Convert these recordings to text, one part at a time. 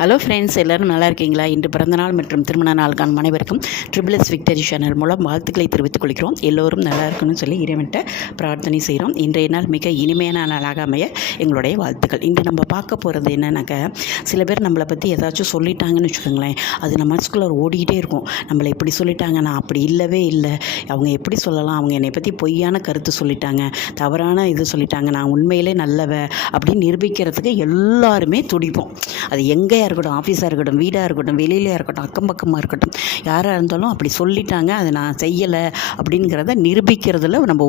Hello friends, எல்லோரும் நல்லா இருக்கீங்களா? இன்று பிறந்தநாள் மற்றும் திருமண நாளுக்கான அனைவருக்கும் ட்ரிபிள்எஸ் விக்டரி சேனல் மூலம் வாழ்த்துக்களை தெரிவித்துக் கொள்கிறோம். எல்லோரும் நல்லா இருக்கணும்னு சொல்லி இறைவன்கிட்ட பிரார்த்தனை செய்கிறோம். இன்றைய நாள் மிக இனிமையான நாளாக அமைய எங்களுடைய வாழ்த்துக்கள். இன்று நம்ம பார்க்க போகிறது என்னன்னாக்கா, சில பேர் நம்மளை பற்றி ஏதாச்சும் சொல்லிட்டாங்கன்னு வச்சுக்கோங்களேன், அது நம்ம மனசுக்குள்ளே ஓடிக்கிட்டே இருக்கும். நம்மளை இப்படி சொல்லிட்டாங்க, நான் அப்படி இல்லவே இல்லை, அவங்க எப்படி சொல்லலாம், அவங்க என்னை பற்றி பொய்யான கருத்து சொல்லிட்டாங்க, தவறான இது சொல்லிட்டாங்க, நான் உண்மையிலே நல்லவ அப்படின்னு நிரூபிக்கிறதுக்கு எல்லாருமே துடிப்போம். அது எங்கேயா இருக்கட்டும், ஆஃபீஸாக இருக்கட்டும், வீடாக இருக்கட்டும், வெளியிலே இருக்கட்டும், அக்கம் பக்கமாக இருக்கட்டும், யாராக இருந்தாலும் அப்படி சொல்லிட்டாங்க, அதை நான் செய்யலை அப்படிங்கிறத நிரூபிக்கிறதுல நம்ம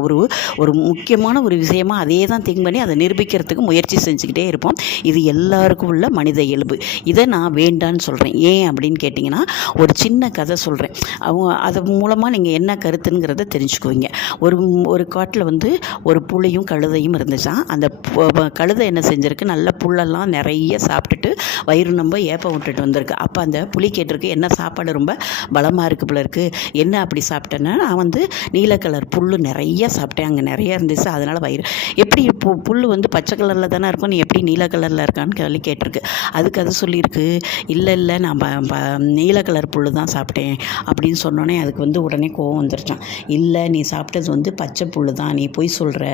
ஒரு முக்கியமான ஒரு விஷயமா அதே தான் திங்க் பண்ணி அதை நிரூபிக்கிறதுக்கு முயற்சி செஞ்சுக்கிட்டே இருப்போம். இது எல்லாருக்கும் உள்ள மனித இயல்பு. இதை நான் வேண்டான்னு சொல்கிறேன். ஏன் அப்படின்னு கேட்டிங்கன்னா, ஒரு சின்ன கதை சொல்கிறேன். அது மூலமாக நீங்கள் என்ன கருத்துங்கிறத தெரிஞ்சுக்குவீங்க. ஒரு காட்டில் ஒரு புலியும் கழுதையும் இருந்துச்சான். அந்த கழுதை என்ன செஞ்சுருக்கு, நல்ல புல்லெல்லாம் நிறைய சாப்பிட்டுட்டு வயிறு ரொம்ப ஏப்பம் விட்டுட்டு வந்திருக்கு. அப்போ அந்த புலி கேட்டிருக்கு, என்ன சாப்பாடு ரொம்ப பலமாக இருக்குது போல இருக்குது, என்ன அப்படி சாப்பிட்டேன்னா, நான் நீல கலர் புல் நிறைய சாப்பிட்டேன், அங்கே நிறைய இருந்துச்சு, அதனால் வயிறு எப்படி புல் பச்சை கலரில் தானே இருக்கும், நீ எப்படி நீல கலரில் இருக்கான்னு கேட்டிருக்கு. அதுக்கு அது சொல்லியிருக்கு, இல்லை நான் நீல கலர் புல் தான் சாப்பிட்டேன் அப்படின்னு சொன்னோன்னே அதுக்கு உடனே கோவம் வந்துருச்சான். இல்லை, நீ சாப்பிட்டது பச்சை புல் தான், நீ போய் சொல்கிற,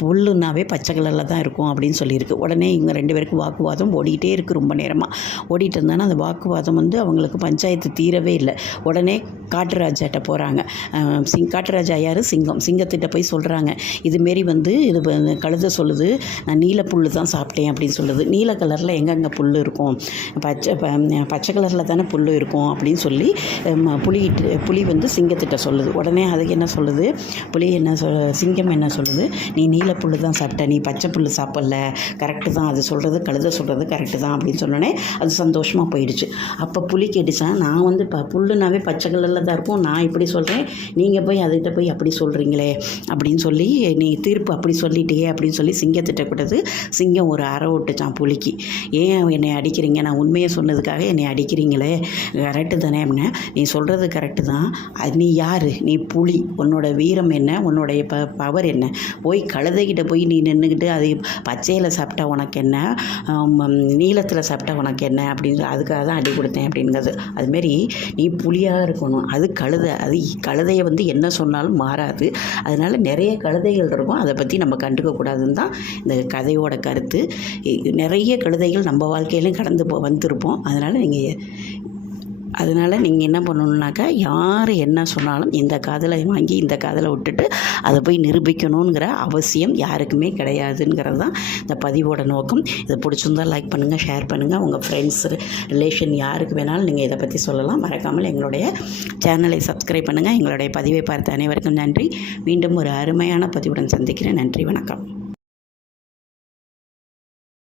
புல்லுனாவே பச்சை கலரில் தான் இருக்கும் அப்படின்னு சொல்லியிருக்கு. உடனே இவங்க ரெண்டு பேருக்கும் வாக்குவாதம் ஓடிக்கிட்டே இருக்குது. ரொம்ப நேரமாக ஓடிட்டு இருந்தாங்கன்னா அந்த வாக்குவாதம் அவங்களுக்கு பஞ்சாயத்து தீரவே இல்லை. உடனே காட்டுராஜாட்ட போகிறாங்க. காட்டுராஜா யார்? சிங்கத்திட்ட போய் சொல்கிறாங்க, இதுமாரி இது கழுதை சொல்லுது, நான் நீல புல் தான் சாப்பிட்டேன் அப்படின்னு சொல்லுது. நீல கலரில் எங்கெங்கே புல் இருக்கும், பச்சை கலரில் தானே புல் இருக்கும் அப்படின்னு சொல்லி புலி சிங்கத்திட்ட சொல்லுது. உடனே அதுக்கு என்ன சொல்லுது, சிங்கம் என்ன சொல்லுது, நீ நீல புல் தான் சாப்பிட்ட, நீ பச்சை புல் சாப்பிடல, கரெக்டு தான், அது சொல்கிறது கழுதை சொல்கிறது கரெக்டு தான் அப்படின்னு சொன்னோன்னே அது சந்தோஷமாக போயிடுச்சு. அப்போ புலி கேட்டுச்சான், நான் புல்லுனாவே பச்சை கலரில் தான் இருக்கும், நான் இப்படி சொல்கிறேன், நீங்கள் போய் அதுகிட்ட போய் அப்படி சொல்கிறீங்களே அப்படின்னு சொல்லி, நீ தீர்ப்பு அப்படி சொல்லிட்டியே அப்படின்னு சொல்லி சிங்கத்திட்ட கூட்டது. சிங்கம் ஒரு அறை விட்டுச்சான் புலிக்கு. ஏன் என்னை அடிக்கிறீங்க, நான் உண்மையை சொன்னதுக்காக என்னை அடிக்கிறீங்களே, கரெக்டு தானே அப்படின்னா, நீ சொல்கிறது கரெக்டு தான், அது நீ யார், நீ புலி, உன்னோட வீரம் என்ன, உன்னுடைய பவர் என்ன, போய் கழுதைகிட்ட போய் நீ நின்றுக்கிட்டு அது பச்சையில் சாப்பிட்டா உனக்கு என்ன, நீளத்தில் சாப்பிட்டா உனக்கு என்ன அப்படின்னு அதுக்காக தான் அடி கொடுத்தேன் அப்படிங்கிறது. அதுமாரி நீ புலியாக இருக்கணும், அது கழுதை, அது கழுதையை என்ன சொன்னாலும் மாறாது. அதனால் நிறைய கழுதைகள் இருக்கும், அதை பற்றி நம்ம கண்டுக்கக்கூடாதுன்னு தான் இந்த கதையோட கருத்து. நிறைய கழுதைகள் நம்ம வாழ்க்கையிலையும் கடந்து வந்திருப்போம். அதனால் நீங்கள் என்ன பண்ணணுன்னாக்கா, யார் என்ன சொன்னாலும் இந்த காதலை வாங்கி இந்த காதலை விட்டுட்டு அதை போய் நிரூபிக்கணுங்கிற அவசியம் யாருக்குமே கிடையாதுங்கிறது தான் இந்த பதிவோட நோக்கம். இதை பிடிச்சிருந்தால் லைக் பண்ணுங்கள், ஷேர் பண்ணுங்கள், உங்கள் ஃப்ரெண்ட்ஸ் ரிலேஷன் யாருக்கு வேணாலும் நீங்கள் இதை பற்றி சொல்லலாம். மறக்காமல் எங்களுடைய சேனலை சப்ஸ்கிரைப் பண்ணுங்கள். எங்களுடைய பதிவை பார்த்த அனைவருக்கும் நன்றி. மீண்டும் ஒரு அருமையான பதிவுடன் சந்திக்கிறேன். நன்றி, வணக்கம்.